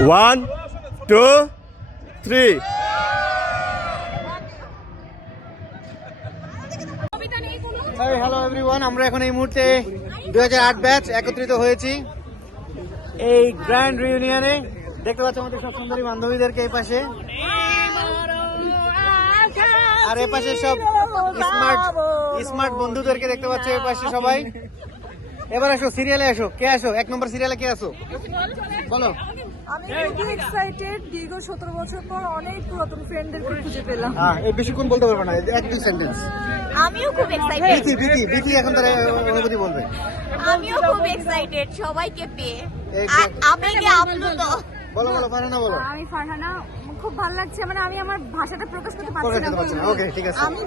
1 2 3 hello everyone, আমরা এখন এই মুহূর্তে 2008 ব্যাচ একত্রিত হয়েছি এই গ্র্যান্ড রিউনিয়নে। দেখতে পাচ্ছি আমাদের সব সুন্দরী বান্ধবীদেরকে এই পাশে, আর এই পাশে সব স্মার্ট বন্ধুদেরকে দেখতে পাচ্ছি এই পাশে সবাই। এবার আসো সিরিয়ালে, আসো কে আসো, 1 নম্বর সিরিয়ালে কে আসো বলো। আমি খুবই এক্সাইটেড, দীর্ঘ 17 বছর পর অনেক পুরাতন ফ্রেন্ডদেরকে খুঁজে পেলাম। হ্যাঁ, এই বেশিক্ষণ বলতে পারবো না, 1-2 সেন্টেন্স। আমিও খুব এক্সাইটেড। বিকি এখন তার অনুভূতি বলবে। আমিও খুব এক্সাইটেড সবাইকে পেয়ে। আবেগে আপ্লুত। বলো ফারহানা বলো। আমি ফারহানা, খুব ভালো লাগছে, মানে আমি আমার ভাষাটা প্রকাশ করতে পারছি না। ওকে, ঠিক আছে। আমি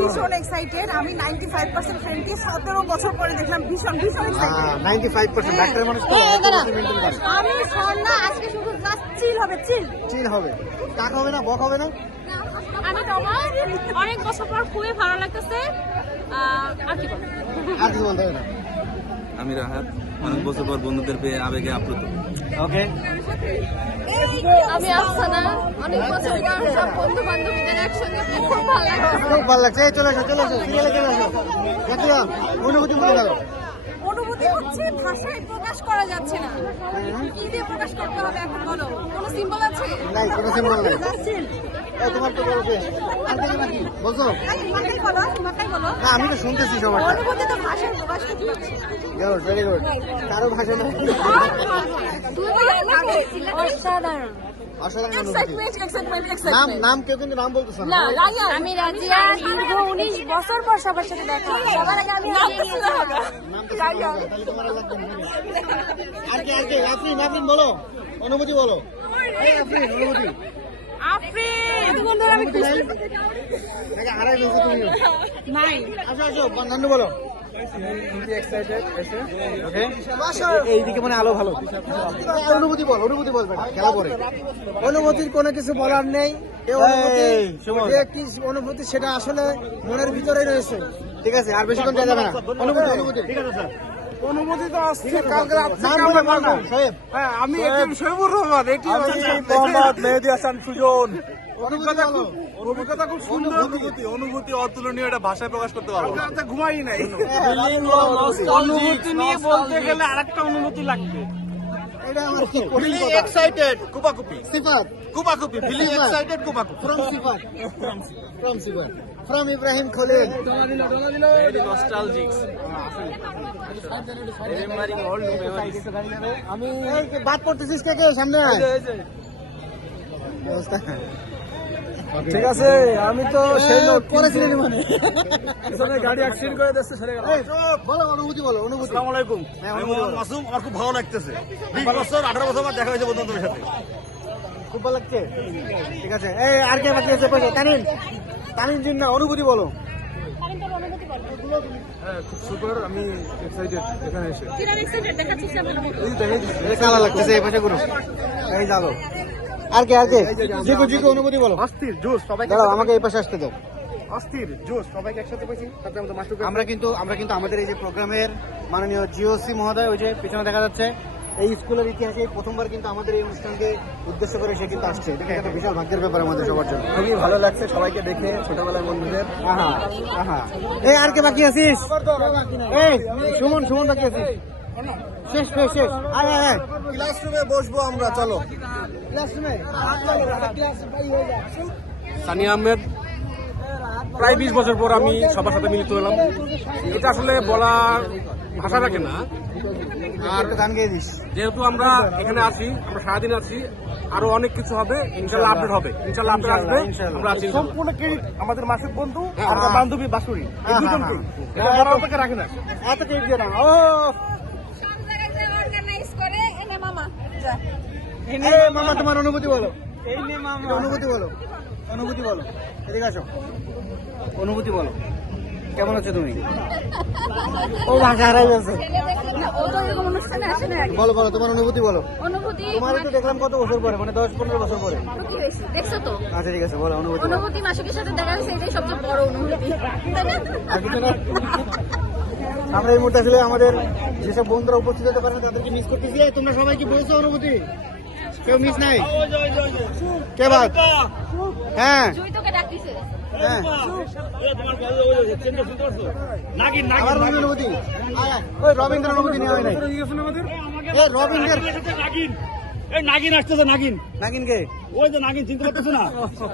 ভীষণ এক্সাইটেড। আমি 95% ফ্রেন্ডকে 17 বছর পরে দেখলাম, ভীষণ এক্সাইটেড। 95% ডাক্তার মানুষ তো মেইনটেইন করে। আমি স্বর্ণা, আজকে শুধু জাস্ট চিল হবে, কাক হবে না, বক হবে না। আমি তোমার অনেক বছর পর খুবই ভালো লাগতেছে। আর কি বলবো? আর কি বলতে হবে না। আমি রাহাত, অনেক বছর পর বন্ধুদের পেয়ে আবেগে আপ্লুত। ওকে, আমি আফসানা, অনেক বছর পর সব বন্ধু বান্ধবীদের একসঙ্গে পেয়ে খুব ভালো লাগছে। খুব ভালো লাগছে। এই চলে আসো সিরিয়ালে চলে আসো। দেখলাম অনুভূতি বলে দাও। অনুভূতি হচ্ছে ভাষায় প্রকাশ করা যাচ্ছে না। কি দিয়ে প্রকাশ করতে হবে এখন বলো? কোনো সিম্বল আছে? নাই, কোনো সিম্বল নাই। এই তোমার তো বলবে আর কিছু নাকি বলছো? মাথায় বলো। না, আমি তো শুনতেছি সবার। অনুভূতি তো ভাষায় প্রকাশ করতে পারছি না। Good, very good. কারো ভাষা নেই। অসাধারণ। অসাধারণ অনুভূতি। নাম কেউ কিন্তু নাম বলতেছে না। আমি রাজিয়া, দীর্ঘ 19 বছর পর সবার সাথে দেখা। সবার আগে আমি নাম তো শোনা হবে, তাহলে তোমার লাগবে না। আর কি আফরিন বলো, অনুভূতি বলো। এই আফরিন, অনুভূতি। আমি দেখে হারাই গেছো তুমি। নাই আসো নান্নু বলো। ওকে, এইদিকে মানে আলো ভালো। অনুভূতি বল খেলা পরে। অনুভূতির কোনো কিছু বলার নেই। কি অনুভূতি সেটা আসলে মনের ভিতরে রয়েছে। ঠিক আছে, আর বেশিক্ষণ দেওয়া যাবে না। অনুভূতি ঠিক আছে স্যার। অনুভূতি তো আসছে কালকে নাম বলে বলবো, শোয়েব। হ্যাঁ, আমি শহীদুর রহমান। মোহাম্মদ মেহেদী হাসান সুজন। অভিজ্ঞতা খুব সুন্দর। অনুভূতি অতুলনীয়, এটা ভাষায় প্রকাশ করতে পারবো না। রাতে ঘুমাই নাই। অনুভূতি নিয়ে বলতে গেলে আরেকটা অনুভূতি লাগবে। এটা আমার কি কঠিন কথা। এক্সাইটেড কুপাকুপি সিফাত ফিলিং এক্সাইটেড কুপাকুপি from Sifat, from Ibrahim Khalil. Very nostalgic. Remembering old memories. আমি এই বাদ পড়তেছিস কে সামনে আয়। ঠিক আছে, আমি তো সেই লোক করেছিলেন মানে। পিছনে গাড়ি অ্যাক্সিডেন্ট করে দিচ্ছে ছেড়ে গেল। এই বলো অনুভূতি বলো, অনুভূতি। আসসালামু আলাইকুম। হ্যাঁ, আমি অনুভূতি মোহাম্মদ বলো। মাসুম, আমার খুব ভালো লাগতেছে। 20 বছর 18 বছর পর দেখা হয়েছে বন্ধুদের সাথে। খুব ভালো লাগছে। ঠিক আছে, এই আর কে বাকি আছে পাশে? তানিন জিন্না, অনুভূতি বলো। খুব সুপার, আমি এক্সাইটেড এখানে এসে। কালা লাগতেছে এই পাশে গুলো। এই যাবো আর কে জিকু অনুভূতি বলো। অস্থির জোশ, সবাই দাঁড়াও, আমাকে এই পাশে আসতে দাও। অস্থির জোশ, সবাইকে একসাথে পেয়েছি। তারপরে আমাদের মাস্টার আমরা কিন্তু আমাদের এই যে প্রোগ্রামের মাননীয় জিওসি মহোদয়, ওই যে পিছনে দেখা যাচ্ছে, এই স্কুলের ইতিহাসে প্রথমবার কিন্তু আমাদের এই অনুষ্ঠানকে উদ্দেশ্য করে সে কিন্তু আসছে। এটা একটা বিশাল ভাগ্যের ব্যাপার আমাদের সবার জন্য। খুবই ভালো লাগছে সবাইকে দেখে, ছোটবেলার বন্ধুদের। আহা এই আর কে বাকি আছিস? এই সুমন বাকি আছিস? শেষ আয় ক্লাসরুমে বসবো আমরা, চলো। ক্লাসরুমে সানিয়া আহমেদ, প্রায় 20 বছর পর আমি সবার সাথে মিলিত হলাম। এটা আসলে বলার ভাষা রাখে না। আর গান গেয়ে দিস। যেহেতু আমরা এখানে আছি, আমরা সারাদিন আছি, আরো অনেক কিছু হবে ইনশাল্লাহ, আপডেট হবে ইনশাল্লাহ, আপডেট আসবে। আমরা আছি, সম্পূর্ণ ক্রেডিট আমাদের মাসিক বন্ধু আর আমার বান্ধবী বাসুরি, এই দুজনকে। এটা বড় অপেক্ষা রাখে না, এত ক্রেডিট দিয়ে না। ও অর্গানাইজ করে এনে মামা যা। মামা, তোমার অনুভূতি বলো। অনুভূতি বলো এদিকে আসো। অনুভূতি বলো, কেমন আছো তুমি? ও ভাষা হারাই গেছে। ও তো এরকম অনুষ্ঠানে আসে না আগে। বলো তোমার অনুভূতি বলো। অনুভূতি তোমার তো দেখলাম কত বছর পরে, মানে 10-15 বছর পরে। কি হয়েছে দেখছো তো? আচ্ছা ঠিক আছে, বলো অনুভূতি বলো। অনুভূতি মাসুকের সাথে দেখা গেছে, এটাই সবচেয়ে বড় অনুভূতি। আর কিছু না। আমরা এই মুহূর্তে আসলে আমাদের যেসব বন্ধুরা উপস্থিত হতে পারে না তাদেরকে মিস করতেছি। তোমরা সবাই কি বলছো অনুভূতি? কেউ মিস নাই কে বাদ হ্যাঁ জুই তোকে ডাকতেছে হ্যাঁ নাগিন আবার বলবি অনুভূতি আয়, আয়। ওই রবীন্দ্র অনুভূতি নেওয়া হয় নাই এ রবীন্দ্র নাগিন এই নাগিন আসতেছে নাগিন নাগিন কে ওই যে নাগিন চিনতে পারতেছ না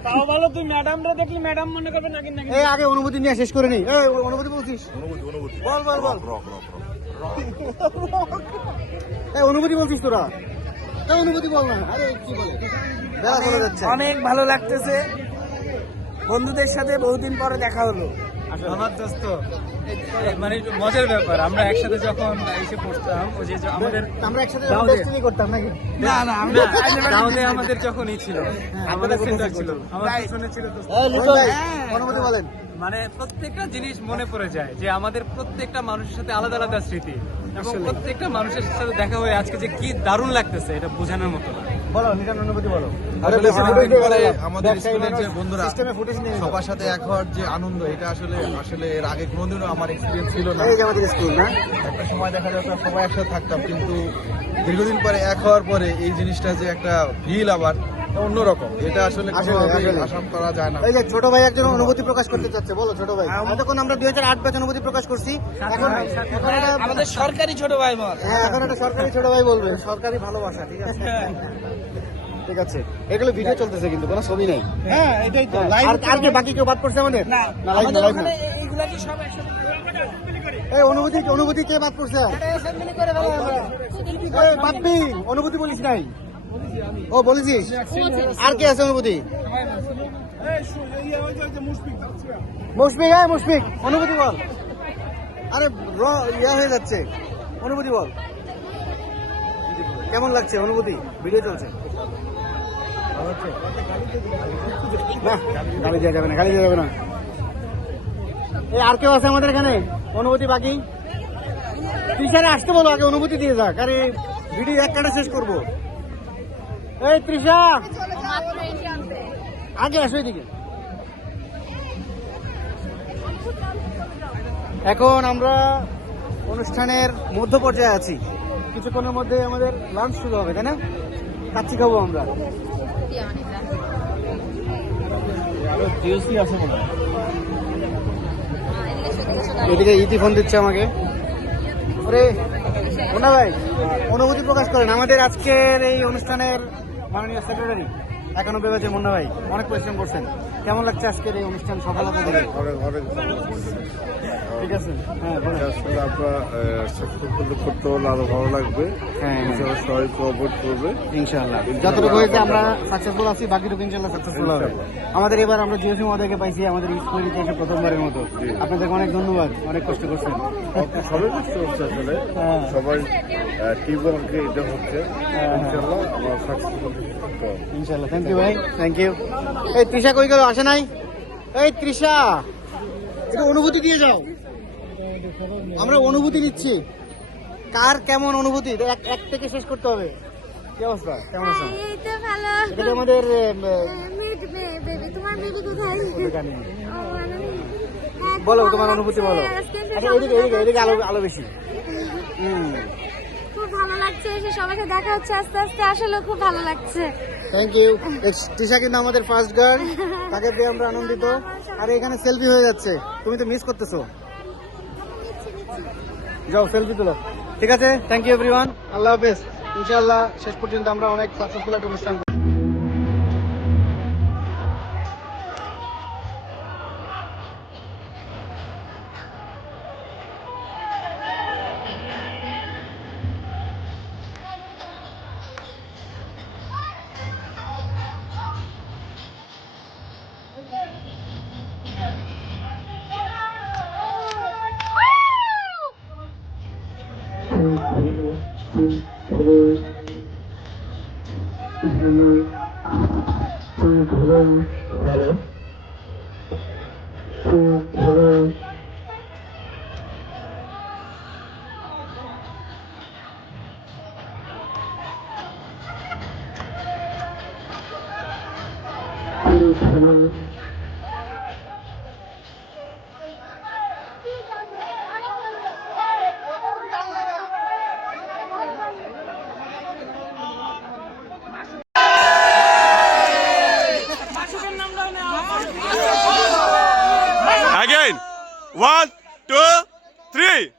তাও ভালো তুই ম্যাডামরা দেখলি ম্যাডাম মনে করবে নাগিন নাগিন এই আগে অনুভূতি নিয়ে শেষ করে নেই এই অনুভূতি বলছিস বল বল বল এই অনুভূতি বলছিস তোরা এই অনুভূতি বল না আরে কি বলে বেলা চলে যাচ্ছে অনেক ভালো লাগতেছে বন্ধুদের সাথে বহুদিন পরে দেখা হলো আমার দোস্ত মানে একটু মজার ব্যাপার আমরা একসাথে যখন এসে পড়তাম ওই যে আমাদের আমরা একসাথে দাউদে- ডেস্টিনি করতাম নাকি না না আমরা দাউদে আমাদের যখনই ছিল আমাদের সেন্টার ছিল আমার পিছনে ছিল দোস্ত। এই লিটন অনুভূতি বলেন মানে প্রত্যেকটা জিনিস মনে পড়ে যায় যে আমাদের প্রত্যেকটা মানুষের সাথে আলাদা আলাদা স্মৃতি এবং প্রত্যেকটা মানুষের সাথে দেখা হয়ে আজকে যে কি দারুণ লাগতেছে এটা বোঝানোর মতো না বলো লিটন অনুভূতি বলো আসলে অনেকদিন পরে আমাদের স্কুলের যে বন্ধুরা সিস্টেমে ফুটেজ নিয়ে সবার সাথে এক হওয়ার যে আনন্দ এটা আসলে আসলে এর আগে কোনোদিনও আমার এক্সপিরিয়েন্স ছিল না। এই যে আমাদের স্কুল না একটা সময় দেখা যেত সবাই একসাথে থাকতাম, কিন্তু দীর্ঘদিন পরে এক হওয়ার পরে এই জিনিসটা যে একটা ফিল আবার অন্যরকম, এটা আসলে কোনোভাবেই আসলে। আশা করা যায় না। এই যে ছোট ভাই একজন অনুভূতি প্রকাশ করতে চাচ্ছে বলো ছোট ভাই এতক্ষণ আমরা 2008 ব্যাচ অনুভূতি প্রকাশ করছি এখন এখন এটা- আমাদের সরকারি ছোট ভাই মত হ্যাঁ এখন একটা সরকারি ছোট ভাই বলবে সরকারি ভালোবাসা ঠিক আছে ঠিক আছে এগুলো ভিডিও চলতেছে কিন্তু কোনো ছবি নাই হ্যাঁ এটাই তো আর কি বাকি কেউ বাদ পড়ছে আমাদের না না লাইভ না আমাদের লাইভ ওখানে না এইগুলা কি সব একসাথে এই অনুভূতি অনুভূতি কে বাদ পড়ছে এই বাপ্পি অনুভূতি বলিস নাই ও বলেছিস আর কে আছে অনুভূতি মুশফিক হ্যাঁ মুশফিক অনুভূতি বল আরে ইয়া হয়ে যাচ্ছে অনুভূতি বল কেমন লাগছে অনুভূতি ভিডিও চলছে না গালি দেওয়া যাবে না গালি দেওয়া যাবে না এই আর কেউ আছে আমাদের এখানে অনুভূতি বাকি টিচারে আসতে বলো আগে অনুভূতি দিয়ে যাক আরে ভিডিও এক কাটা শেষ করবো এই তৃষা আগে আসো এদিকে এখন আমরা অনুষ্ঠানের মধ্য পর্যায়ে আছি কিছুক্ষণের মধ্যে আমাদের লাঞ্চ শুরু হবে তাই না কাচ্চি খাবো আমরা এদিকে ইতি ফোন দিচ্ছে আমাকে ওরে মোনা ভাই অনুভূতি প্রকাশ করেন আমাদের আজকের এই অনুষ্ঠানের মাননীয় সেক্রেটারি 91 ব্যাচের মুন্না ভাই অনেক পরিশ্রম করছেন কেমন লাগছে আজকের এই অনুষ্ঠান সফলতা দেখে ঠিক আছে হ্যাঁ বলেন। আসলে আমরা সাকসেসফুল করতে হলে আরো ভালো লাগবে। হ্যাঁ ইনশাআল্লাহ সবাই কোঅপারেট করবে। ইনশাআল্লাহ যতটুকু হয়েছে আমরা সাকসেসফুল আছি বাকিটুকু ইনশাআল্লাহ সাকসেসফুল হবে আমাদের এবার আমরা জিওসি মহোদয়কে পাইছি আমাদের স্কুলটিতে এসে প্রথমবারের মতো আপনাদেরকে অনেক ধন্যবাদ অনেক কষ্ট করছেন সবাই বুঝতে পারছে আসলে হ্যাঁ। সবাই টিম ওয়ার্কে এটা হচ্ছে। ইনশাআল্লাহ আমরা সাকসেসফুল করতে হবে। ইনশাআল্লাহ থ্যাংক ইউ ভাই থ্যাংক ইউ এই তৃষা কই গেল আসে নাই এই তৃষা একটু অনুভূতি দিয়ে যাও আমরা অনুভূতি নিচ্ছি কার কেমন অনুভূতি এক এক থেকে শেষ করতে হবে কি অবস্থা কেমন আছো এই তো ভালো এটা কি আমাদের বেবি তোমার বেবি কোথায় বলো তোমার অনুভূতি বলো আচ্ছা এদিকে এদিকে এদিকে আলো আলো বেশি খুব ভালো লাগছে এসে সবাইকে দেখা হচ্ছে আস্তে আস্তে আসলে খুব ভালো লাগছে থ্যাংক ইউ তৃষা কিন্তু আমাদের ফার্স্ট গার্ল তাকে পেয়ে আমরা আনন্দিত আর এখানে সেলফি হয়ে যাচ্ছে তুমি তো মিস করতেছো যাও সেলফি তুলো ঠিক আছে থ্যাংক ইউ এভরিওয়ান আল্লাহ হাফেজ ইনশাআল্লাহ শেষ পর্যন্ত আমরা অনেক সাকসেসফুল একটা অনুষ্ঠান Again. 1, 2, 3.